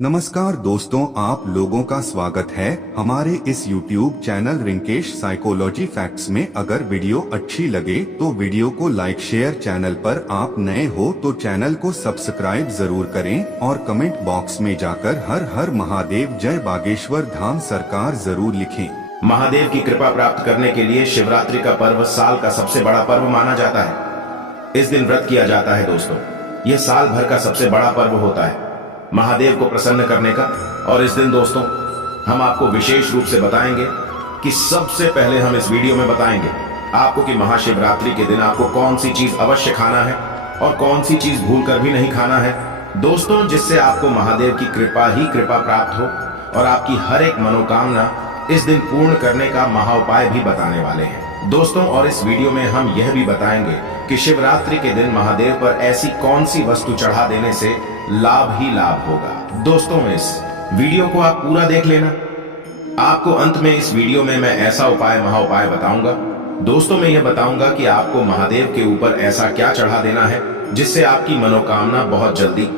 नमस्कार दोस्तों, आप लोगों का स्वागत है हमारे इस YouTube channel Rinkesh psychology facts में। अगर वीडियो अच्छी लगे तो वीडियो को लाइक शेयर, चैनल पर आप नए हो तो चैनल को सब्सक्राइब जरूर करें और कमेंट बॉक्स में जाकर हर हर महादेव जय बागेश्वर धाम सरकार जरूर लिखें। महादेव की कृपा प्राप्त करने के लिए शिवरात्रि का पर्व साल का सबसे बड़ा पर्व माना जाता है। इस दिन व्रत किया जाता है दोस्तों। यह साल भर का सबसे बड़ा पर्व होता है महादेव को प्रसन्न करने का। और इस दिन दोस्तों हम आपको विशेष रूप से बताएंगे कि सबसे पहले हम इस वीडियो में बताएंगे आपको कि महाशिवरात्रि के दिन आपको कौन सी चीज अवश्य खाना है और कौन सी चीज भूलकर भी नहीं खाना है दोस्तों, जिससे आपको महादेव की कृपा ही कृपा प्राप्त हो और आपकी हर एक मनोकामना इस दिन पूर्ण करने का महाउपाय भी बताने वाले हैं दोस्तों। और इस वीडियो में हम यह भी बताएंगे कि शिवरात्रि के दिन महादेव पर ऐसी कौन सी वस्तु चढ़ा देने से लाभ ही लाभ होगा। दोस्तों इस वीडियो को आप पूरा देख लेना। आपको अंत में इस वीडियो में मैं ऐसा उपाय महाउपाय बताऊंगा दोस्तों। मैं यह बताऊंगा कि आपको महादेव के ऊपर ऐसा क्या चढ़ा देना है जिससे आपकी मनोकामना बहुत जल्दी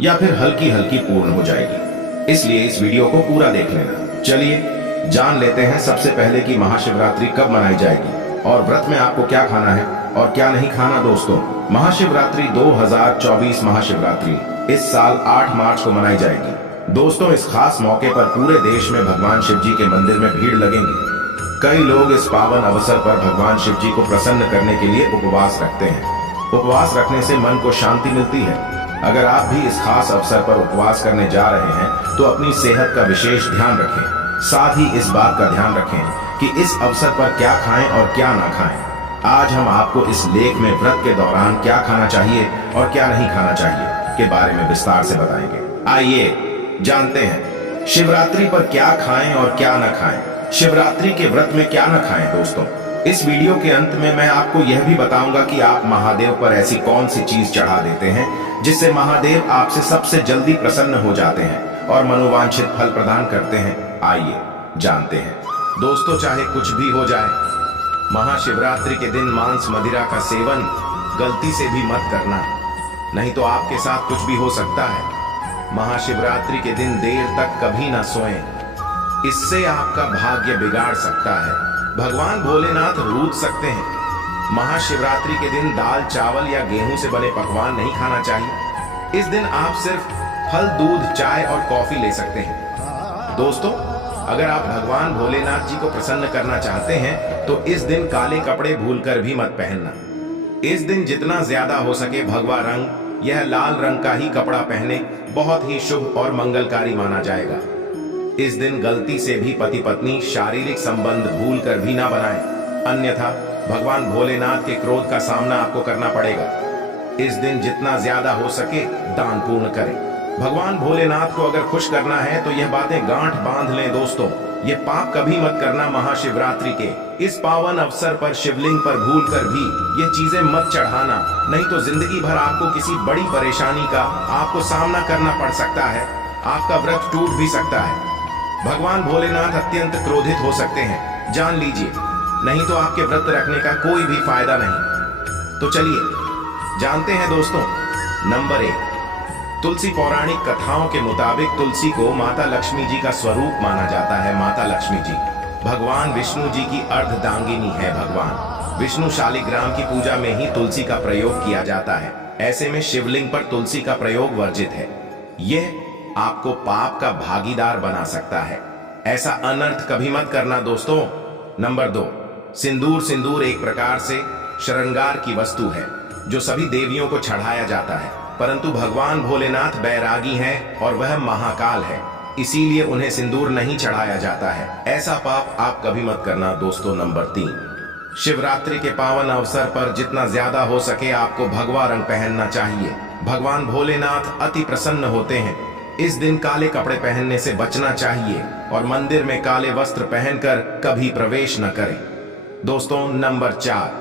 या फिर हल्की हल्की पूर्ण हो जाएगी। इसलिए इस वीडियो को पूरा देख लेना। चलिए जान लेते हैं सबसे पहले कि महाशिवरात्रि कब मनाई जाएगी और व्रत में आपको क्या खाना है और क्या नहीं खाना। दोस्तों महाशिवरात्रि 2024 महाशिवरात्रि इस साल 8 मार्च को मनाई जाएगी दोस्तों। इस खास मौके पर पूरे देश में भगवान शिव जी के मंदिर में भीड़ लगेंगी। कई लोग इस पावन अवसर पर भगवान शिव जी को प्रसन्न करने के लिए उपवास रखते हैं। उपवास रखने से मन को शांति मिलती है। अगर आप भी इस खास अवसर पर उपवास करने जा रहे हैं तो अपनी सेहत का विशेष ध्यान रखें। साथ ही इस बात का ध्यान रखें कि इस अवसर पर क्या खाएं और क्या ना खाएं। आज हम आपको इस लेख में व्रत के दौरान क्या खाना चाहिए और क्या नहीं खाना चाहिए के बारे में विस्तार से बताएंगे। आइए जानते हैं शिवरात्रि पर क्या खाएं और क्या न खाएं। शिवरात्रि के व्रत में क्या न खाएं दोस्तों। इस वीडियो के अंत में मैं आपको यह भी बताऊंगा कि आप महादेव पर ऐसी कौन सी चीज चढ़ा देते हैं जिससे महादेव आपसे सबसे जल्दी प्रसन्न हो जाते हैं और मनोवांछित फल प्रदान करते हैं। आइए जानते हैं दोस्तों। चाहे कुछ भी हो जाए, महाशिवरात्रि के दिन मांस मदिरा का सेवन गलती से भी मत करना, नहीं तो आपके साथ कुछ भी हो सकता है। महाशिवरात्रि के दिन देर तक कभी ना सोएं, इससे आपका भाग्य बिगाड़ सकता है। भगवान भोलेनाथ रूठ सकते हैं। महाशिवरात्रि के दिन दाल चावल या गेहूं से बने पकवान नहीं खाना चाहिए। इस दिन आप सिर्फ फल, दूध, चाय और कॉफी ले सकते हैं दोस्तों। अगर आप भगवान भोलेनाथ जी को प्रसन्न करना चाहते हैं तो इस दिन काले कपड़े भूलकर भी मत पहनना। इस दिन जितना ज्यादा हो सके भगवा रंग, यह लाल रंग का ही कपड़ा पहने, बहुत ही शुभ और मंगलकारी माना जाएगा। इस दिन गलती से भी पति पत्नी शारीरिक संबंध भूलकर भी ना बनाएं, अन्यथा भगवान भोलेनाथ के क्रोध का सामना आपको करना पड़ेगा। इस दिन जितना ज्यादा हो सके दान पूर्ण करें। भगवान भोलेनाथ को अगर खुश करना है तो यह बातें गांठ बांध लें दोस्तों। ये पाप कभी मत करना। महाशिवरात्रि के इस पावन अवसर पर शिवलिंग पर भूलकर भी ये चीजें मत चढ़ाना, नहीं तो जिंदगी भर आपको किसी बड़ी परेशानी का आपको सामना करना पड़ सकता है। आपका व्रत टूट भी सकता है। भगवान भोलेनाथ अत्यंत क्रोधित हो सकते हैं, जान लीजिए, नहीं तो आपके व्रत रखने का कोई भी फायदा नहीं। तो चलिए जानते हैं दोस्तों। नंबर 1, तुलसी। पौराणिक कथाओं के मुताबिक तुलसी को माता लक्ष्मी जी का स्वरूप माना जाता है। माता लक्ष्मी जी भगवान विष्णु जी की अर्धदांगिनी है। भगवान विष्णु शालिग्राम की पूजा में ही तुलसी का प्रयोग किया जाता है। ऐसे में शिवलिंग पर तुलसी का प्रयोग वर्जित है। यह आपको पाप का भागीदार बना सकता है। ऐसा अनर्थ कभी मत करना दोस्तों। नंबर 2, सिंदूर। सिंदूर एक प्रकार से श्रृंगार की वस्तु है जो सभी देवियों को चढ़ाया जाता है, परंतु भगवान भोलेनाथ बैरागी हैं और वह महाकाल है, इसीलिए उन्हें सिंदूर नहीं चढ़ाया जाता है। ऐसा पाप आप कभी मत करना दोस्तों। नंबर 3, शिवरात्रि के पावन अवसर पर जितना ज्यादा हो सके आपको भगवा रंग पहनना चाहिए। भगवान भोलेनाथ अति प्रसन्न होते हैं। इस दिन काले कपड़े पहनने से बचना चाहिए और मंदिर में काले वस्त्र पहनकर कभी प्रवेश न करें दोस्तों। नंबर 4,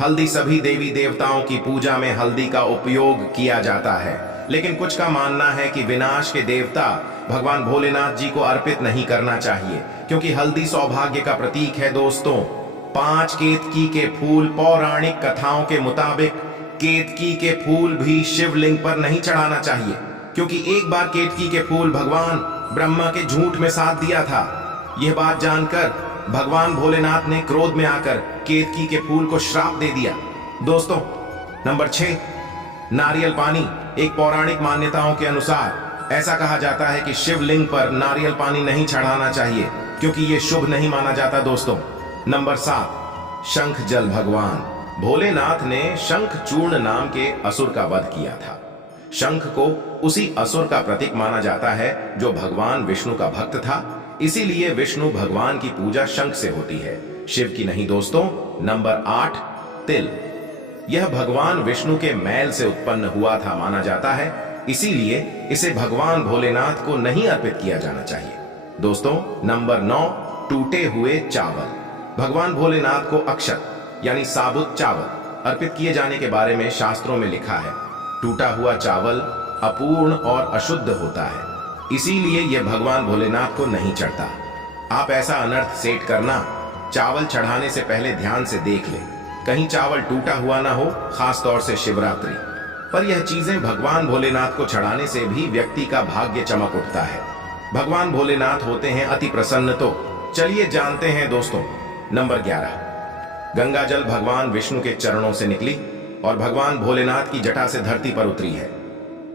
हल्दी। सभी देवी देवताओं की पूजा में हल्दी का उपयोग किया जाता है, लेकिन कुछ का मानना है कि विनाश के देवता भगवान भोलेनाथ जी को अर्पित नहीं करना चाहिए, क्योंकि हल्दी सौभाग्य का प्रतीक है दोस्तों। 5 केतकी के फूल। पौराणिक कथाओं के मुताबिक केतकी के फूल भी शिवलिंग पर नहीं चढ़ाना चाहिए। क्योंकि एक बार केतकी के फूल भगवान ब्रह्मा के झूठ में साथ दिया था। यह बात जानकर भगवान भोलेनाथ ने क्रोध में आकर केतकी के फूल को श्राप दे दिया। दोस्तों, नंबर 6, नारियल पानी। एक पौराणिक मान्यताओं के अनुसार ऐसा कहा जाता है कि शिवलिंग पर नारियल पानी नहीं चढ़ाना चाहिए क्योंकि यह शुभ नहीं माना जाता। दोस्तों, नंबर 7, शंख जल। भगवान भोलेनाथ ने शंख चूर्ण नाम के असुर का वध किया था। शंख को उसी असुर का प्रतीक माना जाता है जो भगवान विष्णु का भक्त था, इसीलिए विष्णु भगवान की पूजा शंख से होती है, शिव की नहीं। दोस्तों, नंबर 8, तिल। यह भगवान विष्णु के मैल से उत्पन्न हुआ था माना जाता है, इसीलिए इसे भगवान भोलेनाथ को नहीं अर्पित किया जाना चाहिए। दोस्तों, नंबर 9, टूटे हुए चावल। भगवान भोलेनाथ को अक्षत यानी साबुत चावल अर्पित किए जाने के बारे में शास्त्रों में लिखा है। टूटा हुआ चावल अपूर्ण और अशुद्ध होता है, इसीलिए यह भगवान भोलेनाथ को नहीं चढ़ता। आप ऐसा अनर्थ सेट करना, चावल चढ़ाने से पहले ध्यान से देख ले, कहीं चावल टूटा हुआ ना हो, खास तौर से शिवरात्रि पर। यह चीजें भगवान भोलेनाथ को चढ़ाने से भी व्यक्ति का भाग्य चमक उठता है। भगवान भोलेनाथ होते हैं अति प्रसन्न। तो चलिए जानते हैं दोस्तों। नंबर 11, गंगा जल। भगवान विष्णु के चरणों से निकली और भगवान भोलेनाथ की जटा से धरती पर उतरी है,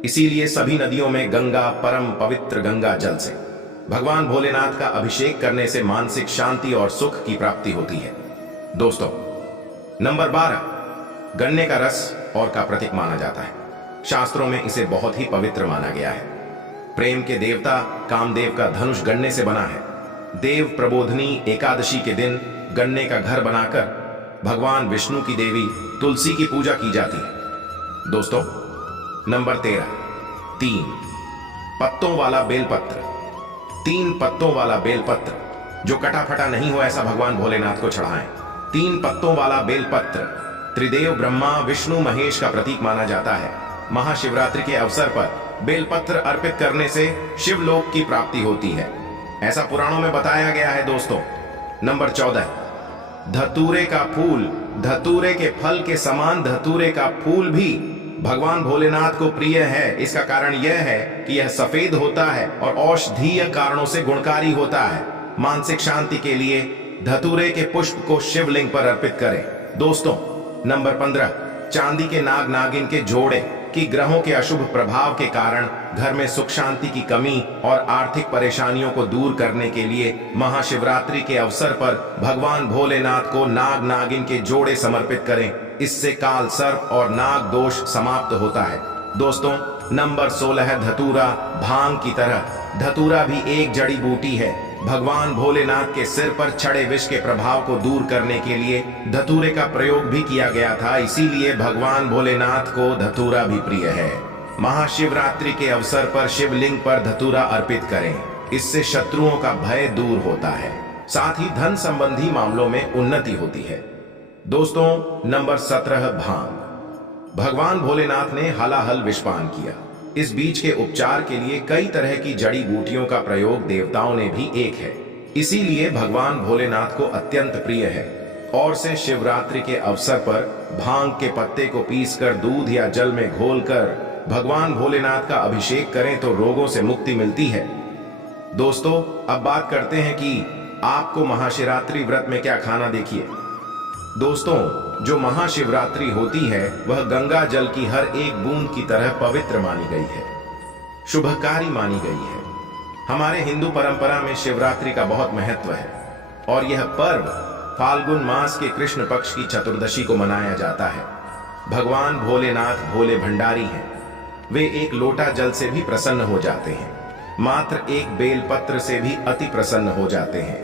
इसीलिए सभी नदियों में गंगा परम पवित्र गंगा जल से भगवान भोलेनाथ का अभिषेक करने से मानसिक शांति और सुख की प्राप्ति होती है। दोस्तों, नंबर 12, गन्ने का रस और का प्रतीक माना जाता है। शास्त्रों में इसे बहुत ही पवित्र माना गया है। प्रेम के देवता कामदेव का धनुष गन्ने से बना है। देव प्रबोधनी एकादशी के दिन गन्ने का घर बनाकर भगवान विष्णु की देवी तुलसी की पूजा की जाती है। दोस्तों, नंबर 13, 3 पत्तों वाला बेलपत्र। 3 पत्तों वाला बेलपत्र जो कटा फटा नहीं हो, ऐसा भगवान भोलेनाथ को चढ़ाएं। 3 पत्तों वाला बेलपत्र त्रिदेव ब्रह्मा विष्णु महेश का प्रतीक माना जाता है। महाशिवरात्रि के अवसर पर बेलपत्र अर्पित करने से शिवलोक की प्राप्ति होती है, ऐसा पुराणों में बताया गया है। दोस्तों, नंबर 14, धतूरे का फूल। धतूरे के फल के समान धतूरे का फूल भी भगवान भोलेनाथ को प्रिय है। इसका कारण यह है कि यह सफेद होता है और औषधीय कारणों से गुणकारी होता है। मानसिक शांति के लिए धतूरे के पुष्प को शिवलिंग पर अर्पित करें। दोस्तों, नंबर 15, चांदी के नाग नागिन के जोड़े कि ग्रहों के अशुभ प्रभाव के कारण घर में सुख शांति की कमी और आर्थिक परेशानियों को दूर करने के लिए महाशिवरात्रि के अवसर पर भगवान भोलेनाथ को नाग नागिन के जोड़े समर्पित करें। इससे काल सर्प और नाग दोष समाप्त होता है। दोस्तों, नंबर 16 है धतूरा। भांग की तरह धतूरा भी एक जड़ी बूटी है। भगवान भोलेनाथ के सिर पर चढ़े विष के प्रभाव को दूर करने के लिए धतूरे का प्रयोग भी किया गया था, इसीलिए भगवान भोलेनाथ को धतूरा भी प्रिय है। महाशिवरात्रि के अवसर पर शिवलिंग पर धतूरा अर्पित करें, इससे शत्रुओं का भय दूर होता है, साथ ही धन संबंधी मामलों में उन्नति होती है। दोस्तों, नंबर 17 भांग। भगवान भोलेनाथ ने हलाहल विषपान किया। इस बीज के उपचार के लिए कई तरह की जड़ी बूटियों का प्रयोग देवताओं ने भी एक है, इसीलिए भगवान भोलेनाथ को अत्यंत प्रिय है। और से शिवरात्रि के अवसर पर भांग के पत्ते को पीसकर दूध या जल में घोलकर भगवान भोलेनाथ का अभिषेक करें तो रोगों से मुक्ति मिलती है। दोस्तों, अब बात करते हैं कि आपको महाशिवरात्रि व्रत में क्या खाना। देखिए दोस्तों, जो महाशिवरात्रि होती है वह गंगा जल की हर एक बूंद की तरह पवित्र मानी गई है, शुभकारी मानी गई है। हमारे हिंदू परंपरा में शिवरात्रि का बहुत महत्व है और यह पर्व फाल्गुन मास के कृष्ण पक्ष की चतुर्दशी को मनाया जाता है। भगवान भोलेनाथ भोले भंडारी हैं। वे एक लोटा जल से भी प्रसन्न हो जाते हैं, मात्र एक बेलपत्र से भी अति प्रसन्न हो जाते हैं।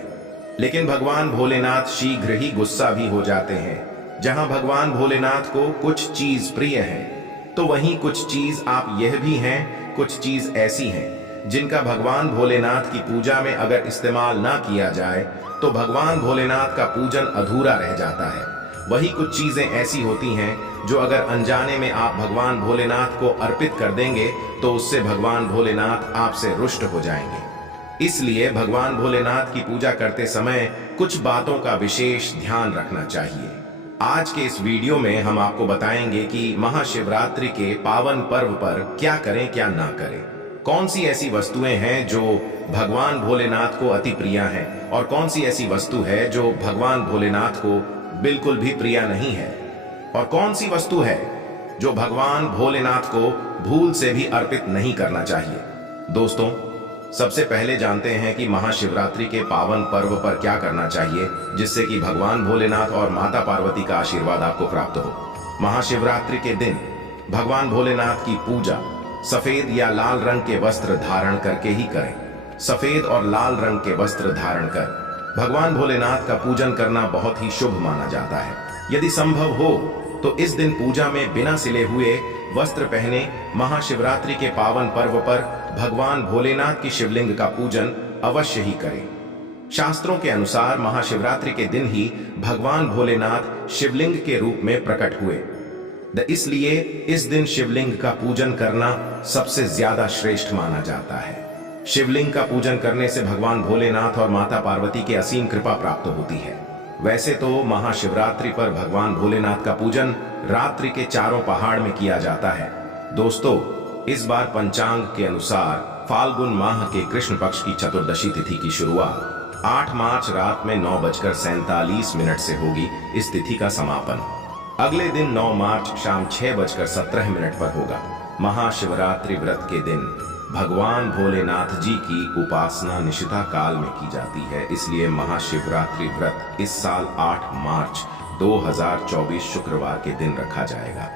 लेकिन भगवान भोलेनाथ शीघ्र ही गुस्सा भी हो जाते हैं। जहां भगवान भोलेनाथ को कुछ चीज प्रिय है तो वहीं कुछ चीज आप यह भी हैं, कुछ चीज ऐसी हैं जिनका भगवान भोलेनाथ की पूजा में अगर इस्तेमाल ना किया जाए तो भगवान भोलेनाथ का पूजन अधूरा रह जाता है। वही कुछ चीजें ऐसी होती हैं जो अगर अनजाने में आप भगवान भोलेनाथ को अर्पित कर देंगे तो उससे भगवान भोलेनाथ आपसे रुष्ट हो जाएंगे। इसलिए भगवान भोलेनाथ की पूजा करते समय कुछ बातों का विशेष ध्यान रखना चाहिए। आज के इस वीडियो में हम आपको बताएंगे कि महाशिवरात्रि के पावन पर्व पर क्या करें क्या ना करें। कौन सी ऐसी वस्तुएं हैं जो भगवान भोलेनाथ को अति प्रिय हैं और कौन सी ऐसी वस्तु है जो भगवान भोलेनाथ को बिल्कुल भी प्रिय नहीं है, और कौन सी वस्तु है जो भगवान भोलेनाथ को भूल से भी अर्पित नहीं करना चाहिए। दोस्तों, सबसे पहले जानते हैं कि महाशिवरात्रि के पावन पर्व पर क्या करना चाहिए जिससे कि भगवान भोलेनाथ और माता पार्वती का आशीर्वाद आपको प्राप्त हो। महाशिवरात्रि के दिन भगवान भोलेनाथ की पूजा सफेद या लाल रंग के वस्त्र धारण करके ही करें। सफेद और लाल रंग के वस्त्र धारण कर भगवान भोलेनाथ का पूजन करना बहुत ही शुभ माना जाता है। यदि संभव हो तो इस दिन पूजा में बिना सिले हुए वस्त्र पहने महाशिवरात्रि के पावन पर्व पर भगवान भोलेनाथ की शिवलिंग का पूजन अवश्य ही करें। शास्त्रों के अनुसार महाशिवरात्रि के दिन ही भगवान भोलेनाथ शिवलिंग के रूप में प्रकट हुए। इसलिए इस दिन शिवलिंग का पूजन करना सबसे ज्यादा श्रेष्ठ माना जाता है। शिवलिंग का पूजन करने से भगवान भोलेनाथ और माता पार्वती की असीम कृपा प्राप्त होती है। वैसे तो महाशिवरात्रि पर भगवान भोलेनाथ का पूजन रात्रि के चारों पहाड़ में किया जाता है। दोस्तों, इस बार पंचांग के अनुसार फाल्गुन माह के कृष्ण पक्ष की चतुर्दशी तिथि की शुरुआत 8 मार्च रात में 9:47 से होगी। इस तिथि का समापन अगले दिन 9 मार्च शाम 6:17 पर होगा। महाशिवरात्रि व्रत के दिन भगवान भोलेनाथ जी की उपासना निशिता काल में की जाती है, इसलिए महाशिवरात्रि व्रत इस साल 8 मार्च 2024 शुक्रवार के दिन रखा जाएगा।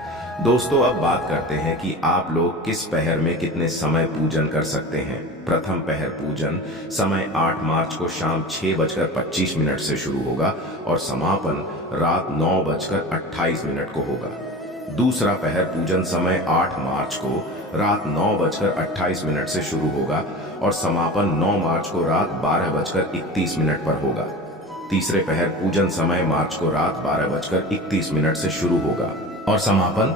दोस्तों, अब बात करते हैं कि आप लोग किस पहर में कितने समय पूजन कर सकते हैं। प्रथम पहर पूजन समय 8 मार्च को शाम 6:25 से शुरू होगा और समापन रात 9:28 को होगा। दूसरा पहर पूजन समय 8 मार्च को रात 9:28 से शुरू होगा और समापन 9 मार्च को रात 12:31 पर होगा। तीसरे पहर पूजन समय मार्च को रात 12:31 से शुरू होगा और समापन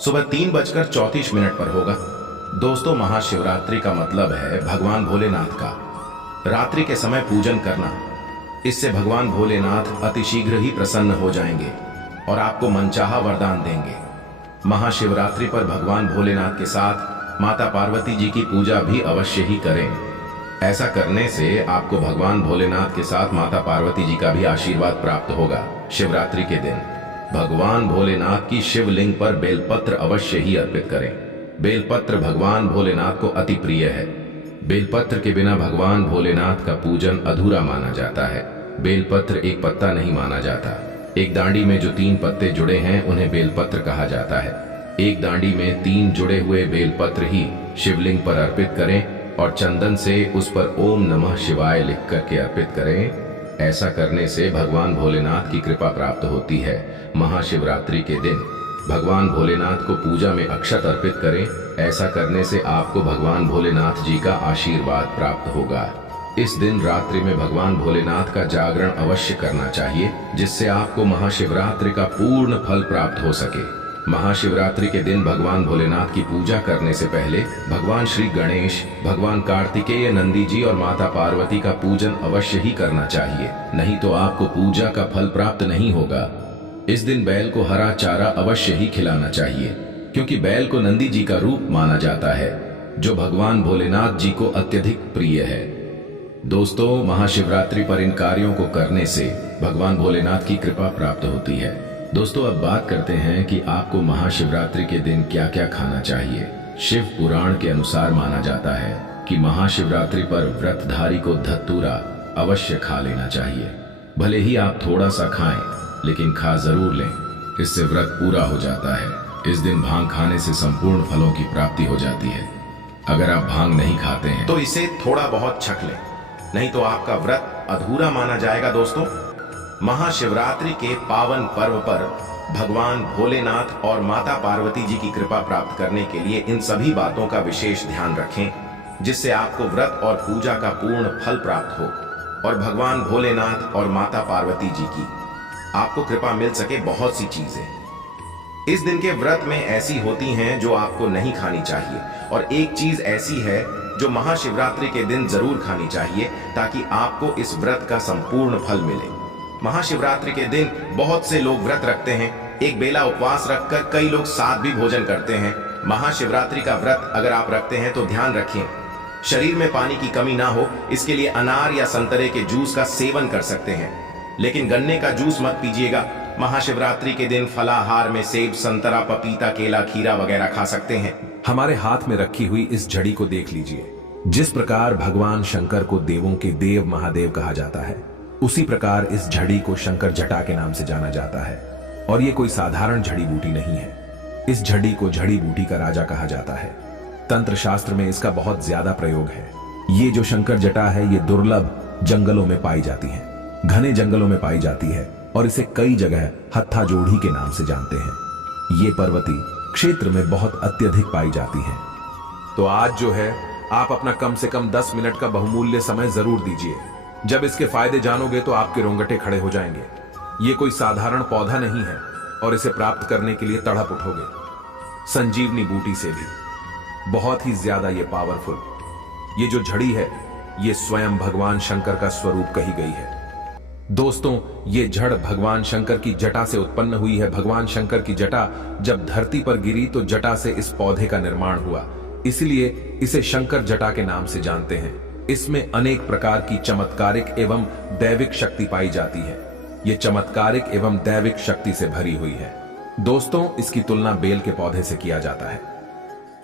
सुबह 3:34 पर होगा। दोस्तों, महाशिवरात्रि का मतलब है भगवान भोलेनाथ का रात्रि के समय पूजन करना। इससे भगवान भोलेनाथ अतिशीघ्र ही प्रसन्न हो जाएंगे और आपको मनचाहा वरदान देंगे। महाशिवरात्रि पर भगवान भोलेनाथ के साथ माता पार्वती जी की पूजा भी अवश्य ही करें। ऐसा करने से आपको भगवान भोलेनाथ के साथ माता पार्वती जी का भी आशीर्वाद प्राप्त होगा। शिवरात्रि के दिन भगवान भोलेनाथ की शिवलिंग पर बेलपत्र अवश्य ही अर्पित करें। बेलपत्र भगवान भोलेनाथ को अति प्रिय है। बेलपत्र के बिना भगवान भोलेनाथ का पूजन अधूरा माना जाता है। बेलपत्र एक पत्ता नहीं माना जाता। एक डांडी में जो 3 पत्ते जुड़े हैं उन्हें बेलपत्र कहा जाता है। एक डांडी में 3 जुड़े हुए बेलपत्र ही शिवलिंग पर अर्पित करें और चंदन से उस पर ओम नमः शिवाय लिख करके अर्पित करें। ऐसा करने से भगवान भोलेनाथ की कृपा प्राप्त होती है। महाशिवरात्रि के दिन भगवान भोलेनाथ को पूजा में अक्षत अर्पित करें। ऐसा करने से आपको भगवान भोलेनाथ जी का आशीर्वाद प्राप्त होगा। इस दिन रात्रि में भगवान भोलेनाथ का जागरण अवश्य करना चाहिए, जिससे आपको महाशिवरात्रि का पूर्ण फल प्राप्त हो सके। महाशिवरात्रि के दिन भगवान भोलेनाथ की पूजा करने से पहले भगवान श्री गणेश, भगवान कार्तिकेय, नंदी जी और माता पार्वती का पूजन अवश्य ही करना चाहिए, नहीं तो आपको पूजा का फल प्राप्त नहीं होगा। इस दिन बैल को हरा चारा अवश्य ही खिलाना चाहिए, क्योंकि बैल को नंदी जी का रूप माना जाता है, जो भगवान भोलेनाथ जी को अत्यधिक प्रिय है। दोस्तों, महाशिवरात्रि पर इन कार्यों को करने से भगवान भोलेनाथ की कृपा प्राप्त होती है। दोस्तों, अब बात करते हैं कि आपको महाशिवरात्रि के दिन क्या क्या खाना चाहिए। शिव पुराण के अनुसार माना जाता है कि महाशिवरात्रि पर व्रतधारी को धतूरा अवश्य खा लेना चाहिए। भले ही आप थोड़ा सा खाएं, लेकिन खा जरूर लें, इससे व्रत पूरा हो जाता है। इस दिन भांग खाने से संपूर्ण फलों की प्राप्ति हो जाती है। अगर आप भांग नहीं खाते हैं तो इसे थोड़ा बहुत छक लें, नहीं तो आपका व्रत अधूरा माना जाएगा। दोस्तों, महाशिवरात्रि के पावन पर्व पर भगवान भोलेनाथ और माता पार्वती जी की कृपा प्राप्त करने के लिए इन सभी बातों का विशेष ध्यान रखें, जिससे आपको व्रत और पूजा का पूर्ण फल प्राप्त हो और भगवान भोलेनाथ और माता पार्वती जी की आपको कृपा मिल सके। बहुत सी चीजें इस दिन के व्रत में ऐसी होती हैं जो आपको नहीं खानी चाहिए, और एक चीज ऐसी है जो महाशिवरात्रि के दिन जरूर खानी चाहिए, ताकि आपको इस व्रत का संपूर्ण फल मिले। महाशिवरात्रि के दिन बहुत से लोग व्रत रखते हैं। एक बेला उपवास रखकर कई लोग साथ भी भोजन करते हैं। महाशिवरात्रि का व्रत अगर आप रखते हैं तो ध्यान रखिए शरीर में पानी की कमी ना हो, इसके लिए अनार या संतरे के जूस का सेवन कर सकते हैं, लेकिन गन्ने का जूस मत पीजिएगा। महाशिवरात्रि के दिन फलाहार में सेब, संतरा, पपीता, केला, खीरा वगैरह खा सकते हैं। हमारे हाथ में रखी हुई इस झड़ी को देख लीजिए। जिस प्रकार भगवान शंकर को देवों के देव महादेव कहा जाता है, उसी प्रकार इस झड़ी को शंकर जटा के नाम से जाना जाता है। और ये कोई साधारण जड़ी बूटी नहीं है। इस झड़ी को जड़ी बूटी का राजा कहा जाता है। तंत्र शास्त्र में इसका बहुत ज्यादा प्रयोग है। ये जो शंकर जटा है, ये दुर्लभ जंगलों में पाई जाती है, घने जंगलों में पाई जाती है और इसे कई जगह हत्था जोड़ी के नाम से जानते हैं। ये पर्वतीय क्षेत्र में बहुत अत्यधिक पाई जाती है। तो आज जो है, आप अपना कम से कम 10 मिनट का बहुमूल्य समय जरूर दीजिए। जब इसके फायदे जानोगे तो आपके रोंगटे खड़े हो जाएंगे। ये कोई साधारण पौधा नहीं है और इसे प्राप्त करने के लिए तड़प उठोगे संजीवनी बूटी से भी। बहुत ही ज्यादा ये पावरफुल ये जो झड़ी है, ये स्वयं भगवान शंकर का स्वरूप कही गई है। दोस्तों, ये जड़ भगवान शंकर की जटा से उत्पन्न हुई है। भगवान शंकर की जटा जब धरती पर गिरी तो जटा से इस पौधे का निर्माण हुआ, इसलिए इसे शंकर जटा के नाम से जानते हैं। इसमें अनेक प्रकार की चमत्कारिक एवं दैविक शक्ति पाई जाती है। ये चमत्कारिक एवं दैविक शक्ति से भरी हुई है। दोस्तों, इसकी तुलना बेल के पौधे से किया जाता है।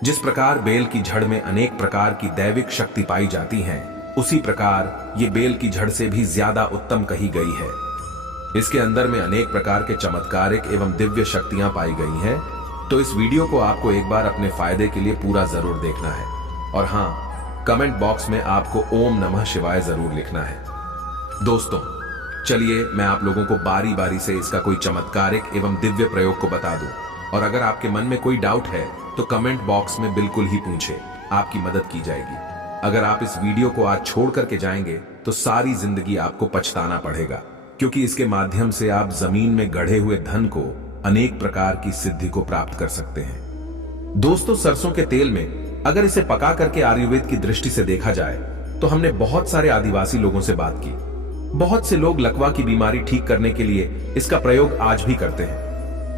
जिस प्रकार बेल की जड़ में अनेक प्रकार की दैविक शक्ति पाई जाती है, उसी प्रकार ये बेल की जड़ से भी ज्यादा उत्तम कही गई है। इसके अंदर में अनेक प्रकार के चमत्कारिक एवं दिव्य शक्तियां पाई गई हैं। तो इस वीडियो को आपको एक बार अपने फायदे के लिए पूरा जरूर देखना है। और हाँ, कमेंट बॉक्स में आपको ओम नमः शिवाय जरूर लिखना है। दोस्तों, चलिए मैं आप लोगों को बारी बारी से इसका कोई चमत्कारिक एवं दिव्य प्रयोग को बता दूं। और अगर आपके मन में कोई डाउट है तो कमेंट बॉक्स में बिल्कुल ही पूछे, आपकी मदद की जाएगी। अगर आप इस वीडियो को आज छोड़ करके जाएंगे तो सारी जिंदगी आपको पछताना पड़ेगा, क्योंकि इसके माध्यम से आप जमीन में गढ़े हुए धन को, अनेक प्रकार की सिद्धि को प्राप्त कर सकते हैं। दोस्तों, सरसों के तेल में अगर इसे पका करके आयुर्वेद की दृष्टि से देखा जाए तो हमने बहुत सारे आदिवासी लोगों से बात की। बहुत से लोग लकवा की बीमारी ठीक करने के लिए इसका प्रयोग आज भी करते हैं।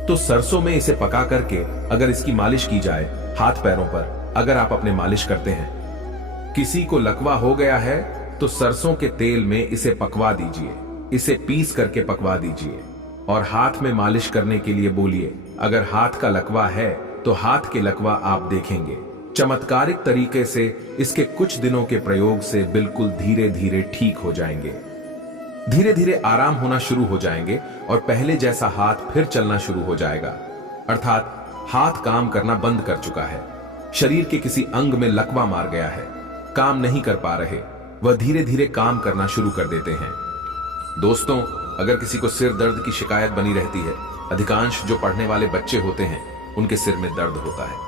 तो सरसों में इसे पका करके अगर इसकी मालिश की जाए हाथ पैरों पर, अगर आप अपने मालिश करते हैं, किसी को लकवा हो गया है तो सरसों के तेल में इसे पकवा दीजिए, इसे पीस करके पकवा दीजिए और हाथ में मालिश करने के लिए बोलिए। अगर हाथ का लकवा है तो हाथ के लकवा आप देखेंगे चमत्कारिक तरीके से इसके कुछ दिनों के प्रयोग से बिल्कुल धीरे धीरे ठीक हो जाएंगे। धीरे धीरे आराम होना शुरू हो जाएंगे और पहले जैसा हाथ फिर चलना शुरू हो जाएगा। अर्थात हाथ काम करना बंद कर चुका है। शरीर के किसी अंग में लकवा मार गया है, काम नहीं कर पा रहे, वह धीरे धीरे काम करना शुरू कर देते हैं। दोस्तों, अगर किसी को सिर दर्द की शिकायत बनी रहती है, अधिकांश जो पढ़ने वाले बच्चे होते हैं उनके सिर में दर्द होता है।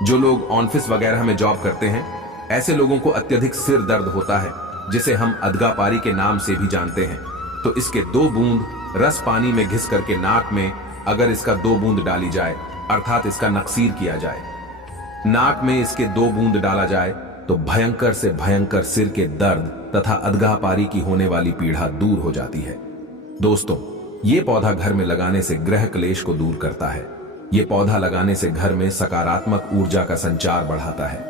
जो लोग ऑफिस वगैरह में जॉब करते हैं, ऐसे लोगों को अत्यधिक सिर दर्द होता है, जिसे हम अदगापारी के नाम से भी जानते हैं। तो इसके 2 बूंद रस पानी में घिस करके नाक में अगर इसका 2 बूंद डाली जाए, अर्थात इसका नक्सीर किया जाए, नाक में इसके 2 बूंद डाला जाए तो भयंकर से भयंकर सिर के दर्द तथा अदगापारी की होने वाली पीड़ा दूर हो जाती है। दोस्तों, ये पौधा घर में लगाने से ग्रह क्लेश को दूर करता है। ये पौधा लगाने से घर में सकारात्मक ऊर्जा का संचार बढ़ाता है।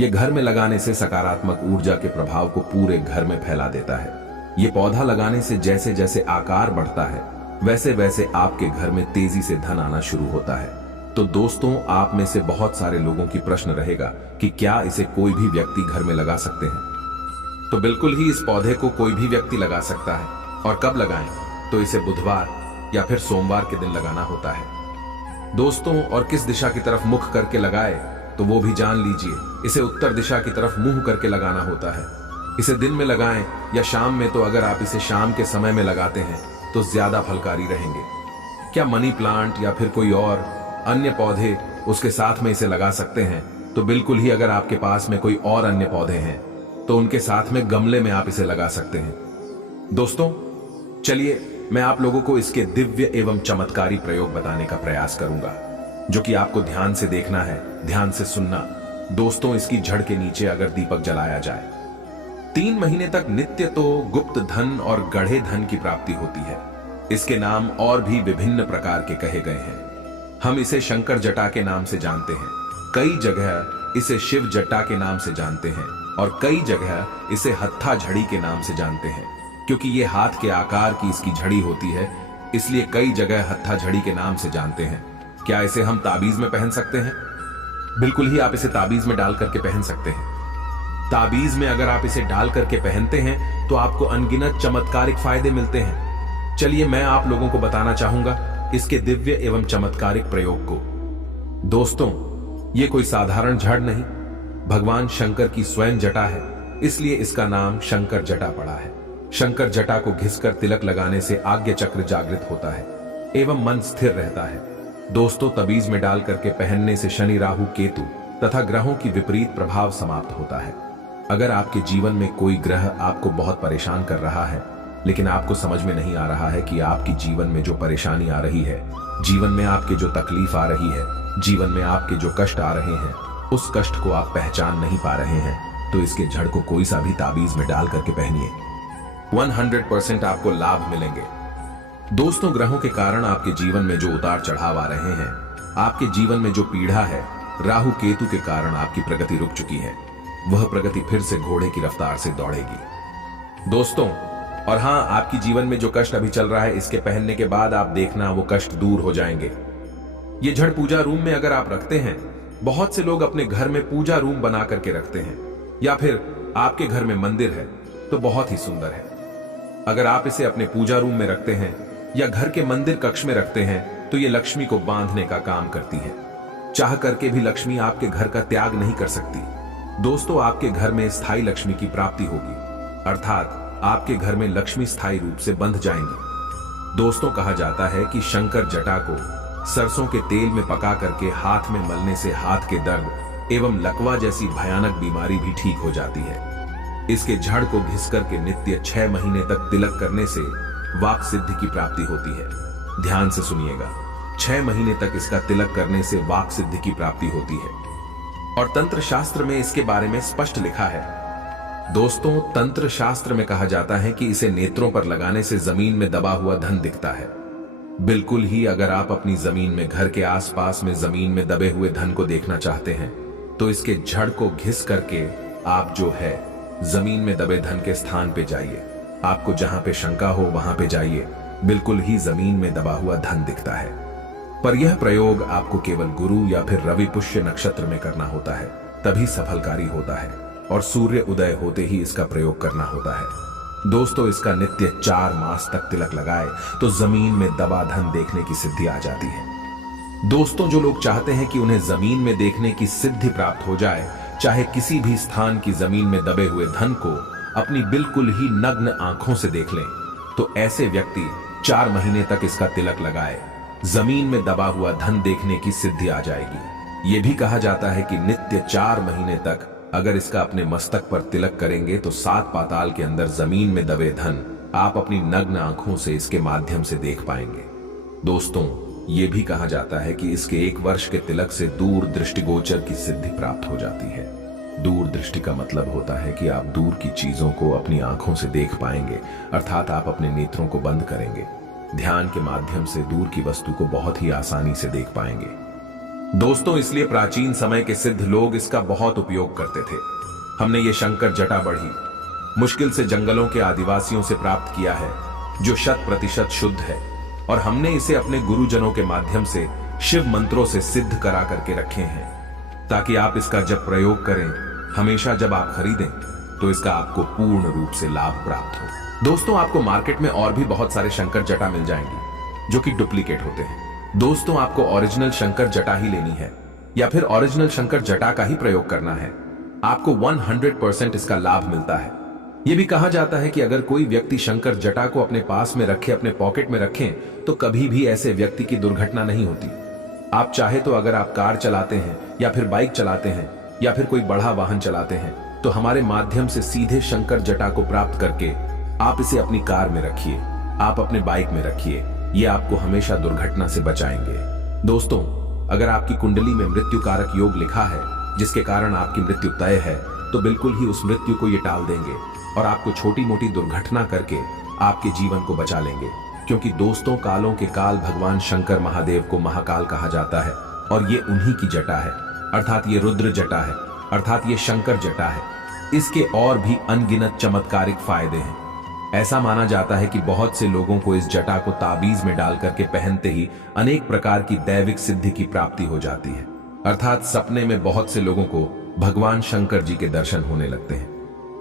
ये घर में लगाने से सकारात्मक ऊर्जा के प्रभाव को पूरे घर में फैला देता है। ये पौधा लगाने से जैसे जैसे आकार बढ़ता है, वैसे वैसे आपके घर में तेजी से धन आना शुरू होता है। तो दोस्तों, आप में से बहुत सारे लोगों की प्रश्न रहेगा कि क्या इसे कोई भी व्यक्ति घर में लगा सकते हैं? तो बिल्कुल ही इस पौधे को कोई भी व्यक्ति लगा सकता है। और कब लगाएं? तो इसे बुधवार या फिर सोमवार के दिन लगाना होता है। दोस्तों, और किस दिशा की तरफ मुख करके लगाए तो वो भी जान लीजिए। इसे उत्तर दिशा की तरफ मुंह करके लगाना होता है। इसे दिन में लगाएं या शाम में, तो अगर आप इसे शाम के समय में लगाते हैं तो ज्यादा फलकारी रहेंगे। क्या मनी प्लांट या फिर कोई और अन्य पौधे उसके साथ में इसे लगा सकते हैं? तो बिल्कुल ही। अगर आपके पास में कोई और अन्य पौधे हैं तो उनके साथ में गमले में आप इसे लगा सकते हैं। दोस्तों, चलिए मैं आप लोगों को इसके दिव्य एवं चमत्कारी प्रयोग बताने का प्रयास करूंगा, जो कि आपको ध्यान से देखना है, ध्यान से सुनना। दोस्तों, इसकी जड़ के नीचे अगर दीपक जलाया जाए 3 महीने तक नित्य तो गुप्त धन और गढ़े धन की प्राप्ति होती है। इसके नाम और भी विभिन्न प्रकार के कहे गए हैं। हम इसे शंकर जटा के नाम से जानते हैं, कई जगह इसे शिव जटा के नाम से जानते हैं और कई जगह इसे हत्था झड़ी के नाम से जानते हैं। क्योंकि ये हाथ के आकार की इसकी झड़ी होती है, इसलिए कई जगह हत्था झड़ी के नाम से जानते हैं। क्या इसे हम ताबीज में पहन सकते हैं? बिल्कुल ही, आप इसे ताबीज में डाल करके पहन सकते हैं। ताबीज में अगर आप इसे डाल करके पहनते हैं तो आपको अनगिनत चमत्कारिक फायदे मिलते हैं। चलिए मैं आप लोगों को बताना चाहूंगा इसके दिव्य एवं चमत्कारिक प्रयोग को। दोस्तों, ये कोई साधारण झड़ नहीं, भगवान शंकर की स्वयं जटा है, इसलिए इसका नाम शंकर जटा पड़ा है। शंकर जटा को घिसकर तिलक लगाने से आज्ञा चक्र जागृत होता है एवं मन स्थिर रहता है। दोस्तों, तबीज में डाल करके पहनने से शनि, राहु, केतु तथा ग्रहों की विपरीत प्रभाव समाप्त होता है। अगर आपके जीवन में कोई ग्रह आपको बहुत परेशान कर रहा है, लेकिन आपको समझ में नहीं आ रहा है कि आपकी जीवन में जो परेशानी आ रही है, जीवन में आपके जो तकलीफ आ रही है, जीवन में आपके जो कष्ट आ रहे हैं, उस कष्ट को आप पहचान नहीं पा रहे हैं, तो इसके झड़ को कोई सा भी ताबीज में डाल करके पहनिए। 100% आपको लाभ मिलेंगे। दोस्तों, ग्रहों के कारण आपके जीवन में जो उतार चढ़ाव आ रहे हैं, आपके जीवन में जो पीड़ा है, राहु केतु के कारण आपकी प्रगति रुक चुकी है, वह प्रगति फिर से घोड़े की रफ्तार से दौड़ेगी। दोस्तों, और हां, आपकी जीवन में जो कष्ट अभी चल रहा है, इसके पहनने के बाद आप देखना वो कष्ट दूर हो जाएंगे। ये झड़ पूजा रूम में अगर आप रखते हैं, बहुत से लोग अपने घर में पूजा रूम बना करके रखते हैं, या फिर आपके घर में मंदिर है तो बहुत ही सुंदर है। अगर आप इसे अपने पूजा रूम में रखते हैं या घर के मंदिर कक्ष में रखते हैं तो ये लक्ष्मी को बांधने का काम करती है। चाह करके भी लक्ष्मी आपके घर का त्याग नहीं कर सकती। दोस्तों, आपके घर में स्थायी लक्ष्मी की प्राप्ति होगी, अर्थात आपके घर में लक्ष्मी स्थायी रूप से बंध जाएंगी। दोस्तों, कहा जाता है कि शंकर जटा को सरसों के तेल में पका करके हाथ में मलने से हाथ के दर्द एवं लकवा जैसी भयानक बीमारी भी ठीक हो जाती है। इसके झड़ को घिस करके नित्य 6 महीने तक तिलक करने से वाक सिद्धि की प्राप्ति होती है। ध्यान से सुनिएगा, 6 महीने तक इसका तिलक करने से वाक सिद्धि की प्राप्ति होती है और तंत्र शास्त्र में इसके बारे में स्पष्ट लिखा है। दोस्तों, तंत्र शास्त्र में कहा जाता है कि इसे नेत्रों पर लगाने से जमीन में दबा हुआ धन दिखता है। बिल्कुल ही, अगर आप अपनी जमीन में, घर के आसपास में जमीन में दबे हुए धन को देखना चाहते हैं तो इसके झड़ को घिस करके आप जो है जमीन में दबे धन के स्थान पे जाइए। आपको जहां पे शंका हो वहां पे जाइए, बिल्कुल ही जमीन में दबा हुआ धन दिखता है। पर यह प्रयोग आपको केवल गुरु या फिर रवि पुष्य नक्षत्र में करना होता है, तभी सफलकारी होता है और सूर्य उदय होते ही इसका प्रयोग करना होता है। दोस्तों, इसका नित्य 4 मास तक तिलक लगाए तो जमीन में दबा धन देखने की सिद्धि आ जाती है। दोस्तों, जो लोग चाहते हैं कि उन्हें जमीन में देखने की सिद्धि प्राप्त हो जाए, चाहे किसी भी स्थान की जमीन में दबे हुए धन को अपनी बिल्कुल ही नग्न आंखों से देख लें, तो ऐसे व्यक्ति 4 महीने तक इसका तिलक लगाए, जमीन में दबा हुआ धन देखने की सिद्धि आ जाएगी। यह भी कहा जाता है कि नित्य 4 महीने तक अगर इसका अपने मस्तक पर तिलक करेंगे तो 7 पाताल के अंदर जमीन में दबे धन आप अपनी नग्न आंखों से इसके माध्यम से देख पाएंगे। दोस्तों, ये भी कहा जाता है कि इसके 1 वर्ष के तिलक से दूर दृष्टिगोचर की सिद्धि प्राप्त हो जाती है। दूर दृष्टि का मतलब होता है कि आप दूर की चीजों को अपनी आंखों से देख पाएंगे, अर्थात आप अपने नेत्रों को बंद करेंगे, ध्यान के माध्यम से दूर की वस्तु को बहुत ही आसानी से देख पाएंगे। दोस्तों, इसलिए प्राचीन समय के सिद्ध लोग इसका बहुत उपयोग करते थे। हमने ये शंकर जटा बढ़ी मुश्किल से जंगलों के आदिवासियों से प्राप्त किया है, जो 100% शुद्ध है, और हमने इसे अपने गुरुजनों के माध्यम से शिव मंत्रों से सिद्ध करा करके रखे हैं, ताकि आप इसका जब प्रयोग करें, हमेशा जब आप खरीदें तो इसका आपको पूर्ण रूप से लाभ प्राप्त हो। दोस्तों, आपको मार्केट में और भी बहुत सारे शंकर जटा मिल जाएंगी जो कि डुप्लीकेट होते हैं। दोस्तों, आपको ओरिजिनल शंकर जटा ही लेनी है या फिर ओरिजिनल शंकर जटा का ही प्रयोग करना है, आपको 100% इसका लाभ मिलता है। यह भी कहा जाता है कि अगर कोई व्यक्ति शंकर जटा को अपने पास में रखे, अपने पॉकेट में रखें, तो कभी भी ऐसे व्यक्ति की दुर्घटना नहीं होती। आप चाहे तो अगर आप कार चलाते हैं या फिर बाइक चलाते हैं या फिर कोई बड़ा वाहन चलाते हैं, तो हमारे माध्यम से सीधे शंकर जटा को प्राप्त करके आप इसे अपनी कार में रखिए, आप अपने बाइक में रखिए, ये आपको हमेशा दुर्घटना से बचाएंगे। दोस्तों, अगर आपकी कुंडली में मृत्यु कारक योग लिखा है, जिसके कारण आपकी मृत्यु तय है, तो बिल्कुल ही उस मृत्यु को ये टाल देंगे और आपको छोटी मोटी दुर्घटना करके आपके जीवन को बचा लेंगे। क्योंकि दोस्तों, कालों के काल भगवान शंकर महादेव को महाकाल कहा जाता है और ये उन्हीं की जटा है, अर्थात ये रुद्र जटा है, अर्थात ये शंकर जटा है। इसके और भी अनगिनत चमत्कारिक फायदे हैं। ऐसा माना जाता है कि बहुत से लोगों को इस जटा को ताबीज में डाल करके पहनते ही अनेक प्रकार की दैविक सिद्धि की प्राप्ति हो जाती है, अर्थात सपने में बहुत से लोगों को भगवान शंकर जी के दर्शन होने लगते हैं,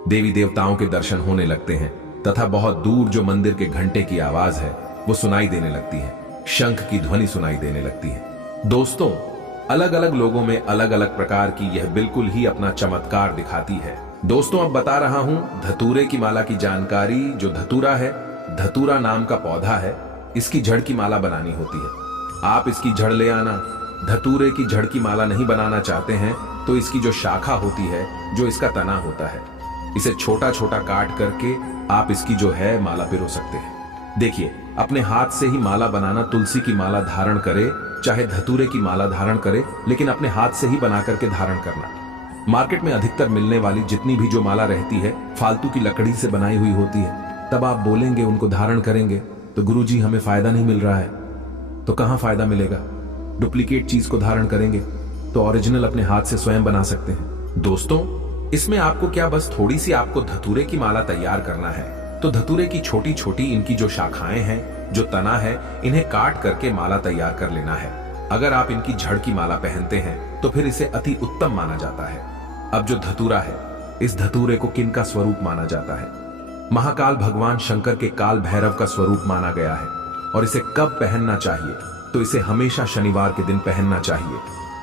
देवी देवताओं के दर्शन होने लगते हैं तथा बहुत दूर जो मंदिर के घंटे की आवाज है वो सुनाई देने लगती है, शंख की ध्वनि सुनाई देने लगती है। दोस्तों, अलग अलग लोगों में अलग अलग प्रकार की यह बिल्कुल ही अपना चमत्कार दिखाती है। दोस्तों, अब बता रहा हूं धतूरे की माला की जानकारी। जो धतूरा है, धतूरा नाम का पौधा है, इसकी जड़ की माला बनानी होती है। आप इसकी जड़ ले आना। धतूरे की जड़ की माला नहीं बनाना चाहते हैं तो इसकी जो शाखा होती है, जो इसका तना होता है, इसे छोटा छोटा काट करके आप इसकी जो है माला पिरो सकते हैं। देखिए, अपने हाथ से ही माला बनाना। तुलसी की माला धारण करे चाहे धतूरे की माला धारण करे, लेकिन अपने हाथ से ही बना करके धारण करना। मार्केट में अधिकतर मिलने वाली जितनी भी जो माला रहती है फालतू की लकड़ी से बनाई हुई होती है। तब आप बोलेंगे उनको धारण करेंगे तो गुरुजी हमें फायदा नहीं मिल रहा है। तो कहां फायदा मिलेगा? डुप्लीकेट चीज को धारण करेंगे तो ओरिजिनल अपने हाथ से स्वयं बना सकते हैं। दोस्तों, इसमें आपको क्या, बस थोड़ी सी आपको धतूरे की माला तैयार करना है। तो धतूरे की छोटी छोटी इनकी जो शाखाएं हैं, जो तना है, इन्हें काट करके माला तैयार कर लेना है। अगर आप इनकी जड़ की माला पहनते हैं तो फिर इसे अति उत्तम माना जाता है। अब जो धतूरा है, इस धतूरे को किन का स्वरूप माना जाता है? महाकाल भगवान शंकर के काल भैरव का स्वरूप माना गया है। और इसे कब पहनना चाहिए? तो इसे हमेशा शनिवार के दिन पहनना चाहिए।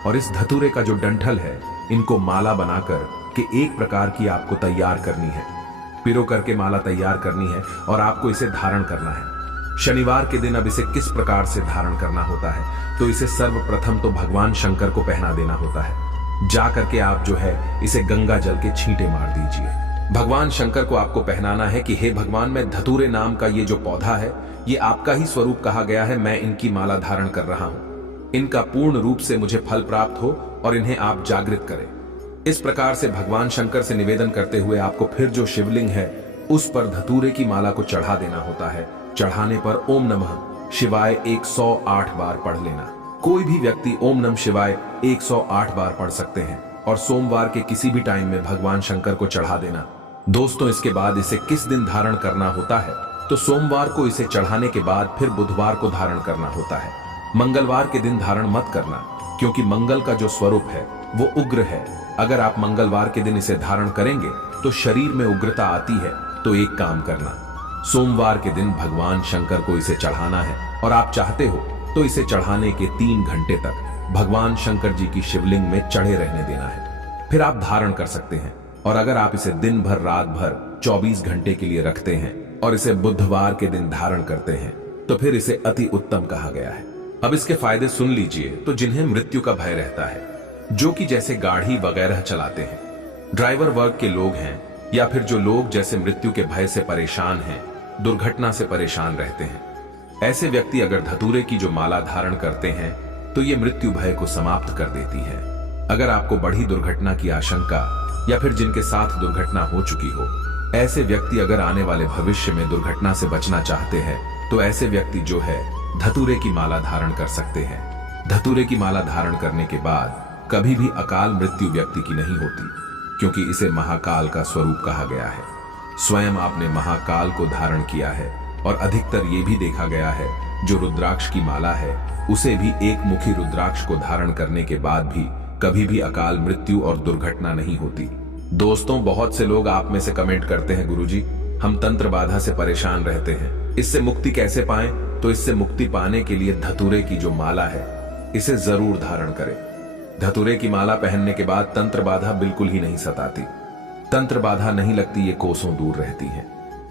और इस धतूरे का जो डंठल है, इनको माला बनाकर के एक प्रकार की आपको तैयार करनी है, पिरो करके माला तैयार करनी है और आपको इसे धारण करना है शनिवार के दिन। अब इसे किस प्रकार से धारण करना होता है? तो इसे सर्वप्रथम तो भगवान शंकर को पहना देना होता है। जा करके आप जो है इसे गंगा जल के छींटे मार दीजिए। भगवान शंकर को आपको पहनाना है कि हे भगवान, मैं धतूरे नाम का ये जो पौधा है, ये आपका ही स्वरूप कहा गया है, मैं इनकी माला धारण कर रहा हूं। इनका पूर्ण रूप से मुझे फल प्राप्त हो और इन्हें आप जागृत करें। इस प्रकार से भगवान शंकर से निवेदन करते हुए आपको फिर जो शिवलिंग है उस पर धतूरे की माला को चढ़ा देना होता है। चढ़ाने पर ओम नमः शिवाय 108 बार पढ़ लेना। कोई भी व्यक्ति ओम नमः शिवाय 108 बार पढ़ सकते हैं और सोमवार के किसी भी टाइम में भगवान शंकर को चढ़ा देना। दोस्तों, इसके बाद इसे किस दिन धारण करना होता है? तो सोमवार को इसे चढ़ाने के बाद फिर बुधवार को धारण करना होता है। मंगलवार के दिन धारण मत करना, क्योंकि मंगल का जो स्वरूप है वो उग्र है। अगर आप मंगलवार के दिन इसे धारण करेंगे तो शरीर में उग्रता आती है। तो एक काम करना, सोमवार के दिन भगवान शंकर को इसे चढ़ाना है और आप चाहते हो तो इसे चढ़ाने के 3 घंटे तक भगवान शंकर जी की शिवलिंग में चढ़े रहने देना है। फिर आप धारण कर सकते हैं। और अगर आप इसे दिन भर, रात भर 24 घंटे के लिए रखते हैं और इसे बुधवार के दिन धारण करते हैं तो फिर इसे अति उत्तम कहा गया है। अब इसके फायदे सुन लीजिए। तो जिन्हें मृत्यु का भय रहता है, जो कि जैसे गाड़ी वगैरह चलाते हैं, ड्राइवर वर्ग के लोग हैं, या फिर जो लोग जैसे मृत्यु के भय से परेशान हैं, दुर्घटना से परेशान रहते हैं, ऐसे व्यक्ति अगर धतूरे की जो माला धारण करते हैं तो ये मृत्यु भय को समाप्त कर देती है। अगर आपको बड़ी दुर्घटना की आशंका या फिर जिनके साथ दुर्घटना हो चुकी हो, ऐसे व्यक्ति अगर आने वाले भविष्य में दुर्घटना से बचना चाहते हैं तो ऐसे व्यक्ति जो है धतूरे की माला धारण कर सकते हैं। धतूरे की माला धारण करने के बाद कभी भी अकाल मृत्यु व्यक्ति की नहीं होती, क्योंकि इसे महाकाल का स्वरूप कहा गया है। स्वयं आपने महाकाल को धारण किया है। और अधिकतर ये भी देखा गया है, जो रुद्राक्ष की माला है उसे भी एक मुखी रुद्राक्ष को धारण करने के बाद भी कभी भी अकाल मृत्यु और दुर्घटना नहीं होती। दोस्तों, बहुत से लोग आप में से कमेंट करते हैं, गुरुजी हम तंत्र बाधा से परेशान रहते हैं, इससे मुक्ति कैसे पाएं? तो इससे मुक्ति पाने के लिए धतूरे की जो माला है इसे जरूर धारण करें। धतूरे की माला पहनने के बाद तंत्र बाधा बिल्कुल ही नहीं सताती। तंत्र बाधा नहीं लगती, ये कोसों दूर रहती है।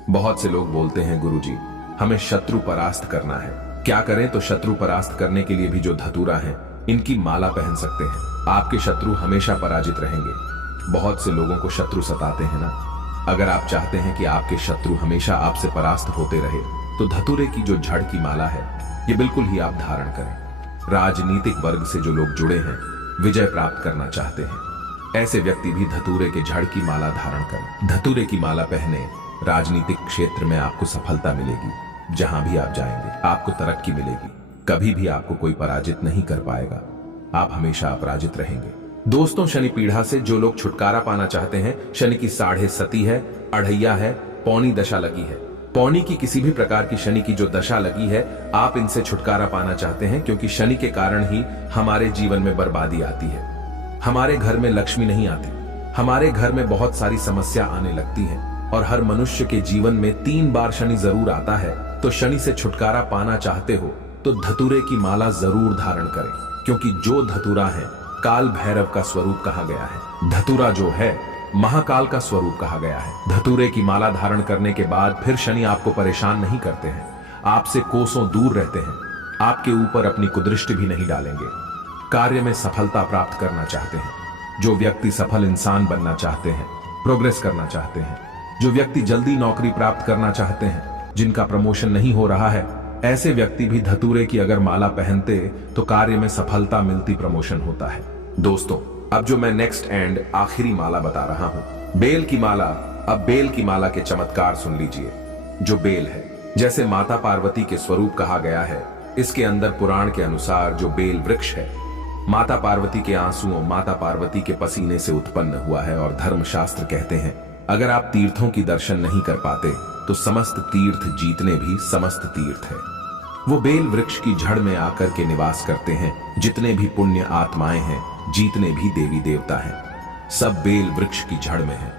बहुत से लोग बोलते हैं, गुरुजी हमें शत्रु परास्त करना है, क्या करें? तो शत्रु परास्त करने के लिए भी जो धतूरा है इनकी माला पहन सकते हैं। आपके शत्रु हमेशा पराजित रहेंगे। बहुत से लोगों को शत्रु सताते हैं ना। अगर आप चाहते हैं कि आपके शत्रु हमेशा आपसे परास्त होते रहे तो धतूरे की जो जड़ की माला है ये बिल्कुल ही आप धारण करें। राजनीतिक वर्ग से जो लोग जुड़े हैं, विजय प्राप्त करना चाहते हैं, ऐसे व्यक्ति भी धतूरे के झड़ की माला धारण करें। धतूरे की माला पहने, राजनीतिक क्षेत्र में आपको सफलता मिलेगी। जहां भी आप जाएंगे आपको तरक्की मिलेगी। कभी भी आपको कोई पराजित नहीं कर पाएगा। आप हमेशा अपराजित रहेंगे। दोस्तों, शनि पीढ़ा से जो लोग छुटकारा पाना चाहते हैं, शनि की 7.5 है, अढ़ैया है, पौनी दशा लगी है, पौनी की किसी भी प्रकार की शनि की जो दशा लगी है, आप इनसे छुटकारा पाना चाहते हैं, क्योंकि शनि के कारण ही हमारे जीवन में बर्बादी आती है। हमारे घर में लक्ष्मी नहीं आती, हमारे घर में बहुत सारी समस्या आने लगती है। और हर मनुष्य के जीवन में 3 बार शनि जरूर आता है। तो शनि से छुटकारा पाना चाहते हो तो धतूरे की माला जरूर धारण करें, क्योंकि जो धतूरा है काल भैरव का स्वरूप कहा गया है। धतूरा जो है महाकाल का स्वरूप कहा गया है। धतूरे की माला धारण करने के बाद फिर शनि आपको परेशान नहीं करते हैं, आपसे कोसों दूर रहते हैं, आपके ऊपर अपनी कुदृष्टि भी नहीं डालेंगे। कार्य में सफलता प्राप्त करना चाहते हैं, जो व्यक्ति सफल इंसान बनना चाहते हैं, प्रोग्रेस करना चाहते हैं, जो व्यक्ति जल्दी नौकरी प्राप्त करना चाहते हैं, जिनका प्रमोशन नहीं हो रहा है, ऐसे व्यक्ति भी धतूरे की अगर माला पहनते तो कार्य में सफलता मिलती, प्रमोशन होता है। दोस्तों, अब जो मैं नेक्स्ट एंड आखिरी माला बता रहा हूं, बेल की माला। अब बेल की माला के चमत्कार सुन लीजिए। जो बेल है, जैसे माता पार्वती के स्वरूप कहा गया है, इसके अंदर पुराण के अनुसार जो बेल वृक्ष है, माता पार्वती के आंसुओं, माता पार्वती के पसीने से उत्पन्न हुआ है। और धर्मशास्त्र कहते हैं, अगर आप तीर्थों की दर्शन नहीं कर पाते तो समस्त तीर्थ जीतने भी समस्त तीर्थ है। वो बेल वृक्ष की जड़ में आकर के निवास करते हैं। जितने भी पुण्य आत्माएं हैं, जितने भी देवी देवता हैं, सब बेल वृक्ष की जड़ में है।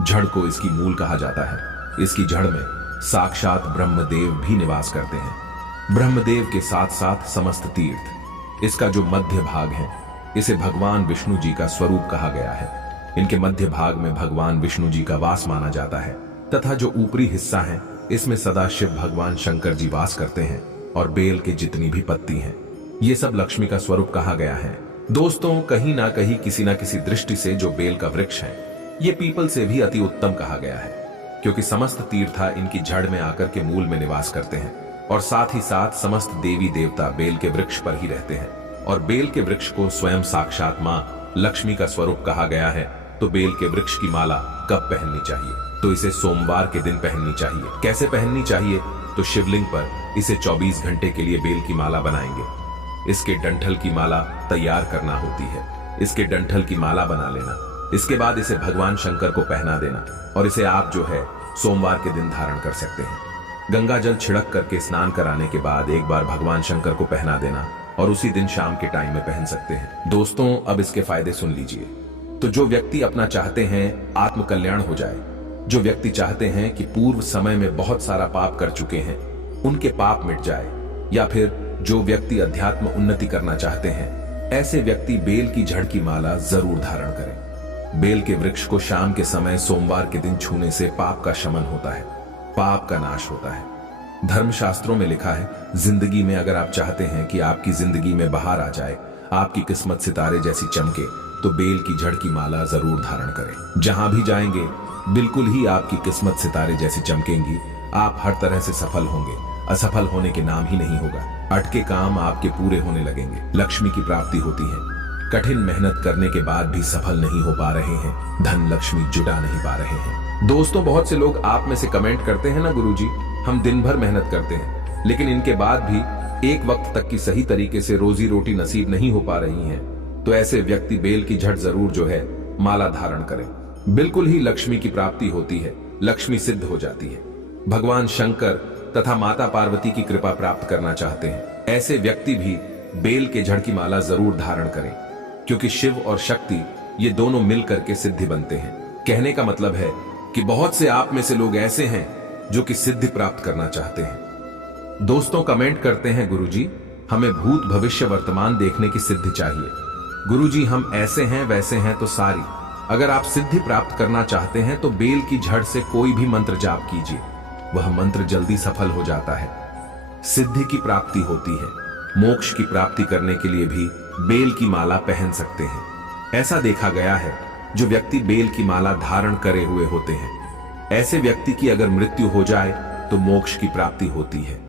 जड़ को इसकी मूल कहा जाता है। इसकी जड़ में साक्षात ब्रह्मदेव भी निवास करते हैं। ब्रह्मदेव के साथ साथ समस्त तीर्थ। इसका जो मध्य भाग है, इसे भगवान विष्णु जी का स्वरूप कहा गया है। इनके मध्य भाग में भगवान विष्णु जी का वास माना जाता है, तथा जो ऊपरी हिस्सा है, इसमें सदा शिव भगवान शंकर जी वास करते हैं। और बेल के जितनी भी पत्ती हैं, ये सब लक्ष्मी का स्वरूप कहा गया है। दोस्तों, कहीं ना कहीं किसी ना किसी दृष्टि से जो बेल का वृक्ष है, ये पीपल से भी अति उत्तम कहा गया है, क्योंकि समस्त तीर्था इनकी जड़ में आकर के मूल में निवास करते हैं। और साथ ही साथ समस्त देवी देवता बेल के वृक्ष पर ही रहते हैं। और बेल के वृक्ष को स्वयं साक्षात मां लक्ष्मी का स्वरूप कहा गया है। तो बेल के वृक्ष की माला कब पहननी चाहिए? तो इसे सोमवार के दिन पहननी चाहिए। कैसे पहननी चाहिए? तो शिवलिंग पर इसे 24 घंटे के लिए बेल की माला बनाएंगे। इसके डंठल की माला तैयार करना होती है। इसके डंठल की माला बना लेना, इसके बाद इसे भगवान शंकर को पहना देना। और इसे आप जो है सोमवार के दिन धारण कर सकते हैं। गंगा जल छिड़क करके स्नान कराने के बाद एक बार भगवान शंकर को पहना देना, और उसी दिन शाम के टाइम में पहन सकते हैं। दोस्तों, अब इसके फायदे सुन लीजिए। तो जो व्यक्ति अपना चाहते हैं आत्म कल्याण हो जाए, जो व्यक्ति चाहते हैं कि पूर्व समय में बहुत सारा पाप कर चुके हैं, उनके पाप मिट जाए, या फिर जो व्यक्ति अध्यात्म उन्नति करना चाहते हैं, ऐसे व्यक्ति बेल की जड़ की माला जरूर धारण करें। बेल के वृक्ष को शाम के समय सोमवार के दिन छूने से पाप का शमन होता है, पाप का नाश होता है। धर्मशास्त्रों में लिखा है, जिंदगी में अगर आप चाहते हैं कि आपकी जिंदगी में बहार आ जाए, आपकी किस्मत सितारे जैसी चमके, तो बेल की जड़ की माला जरूर धारण करें। जहां भी जाएंगे बिल्कुल ही आपकी किस्मत सितारे जैसी चमकेंगी। आप हर तरह से सफल होंगे, असफल होने के नाम ही नहीं होगा। अटके काम आपके पूरे होने लगेंगे, लक्ष्मी की प्राप्ति होती है। कठिन मेहनत करने के बाद भी सफल नहीं हो पा रहे हैं, धन लक्ष्मी जुटा नहीं पा रहे हैं। दोस्तों, बहुत से लोग आप में से कमेंट करते हैं ना, गुरुजी हम दिन भर मेहनत करते हैं, लेकिन इनके बाद भी एक वक्त तक की सही तरीके से रोजी रोटी नसीब नहीं हो पा रही है। तो ऐसे व्यक्ति बेल की जड़ जरूर जो है माला धारण करें। बिल्कुल ही लक्ष्मी की प्राप्ति होती है, लक्ष्मी सिद्ध हो जाती है। भगवान शंकर तथा माता पार्वती की कृपा प्राप्त करना चाहते हैं, ऐसे व्यक्ति भी बेल के जड़ की माला जरूर धारण करें, क्योंकि शिव और शक्ति ये दोनों मिलकर के सिद्धि बनते हैं। कहने का मतलब है कि बहुत से आप में से लोग ऐसे हैं जो कि सिद्धि प्राप्त करना चाहते हैं। दोस्तों, कमेंट करते हैं, गुरुजी हमें भूत भविष्य वर्तमान देखने की सिद्धि चाहिए। गुरुजी हम ऐसे हैं वैसे हैं तो सारी। अगर आप सिद्धि प्राप्त करना चाहते हैं तो बेल की जड़ से कोई भी मंत्र जाप कीजिए, वह मंत्र जल्दी सफल हो जाता है, सिद्धि की प्राप्ति होती है। मोक्ष की प्राप्ति करने के लिए भी बेल की माला पहन सकते हैं। ऐसा देखा गया है, जो व्यक्ति बेल की माला धारण करे हुए होते हैं, ऐसे व्यक्ति की अगर मृत्यु हो जाए तो मोक्ष की प्राप्ति होती है।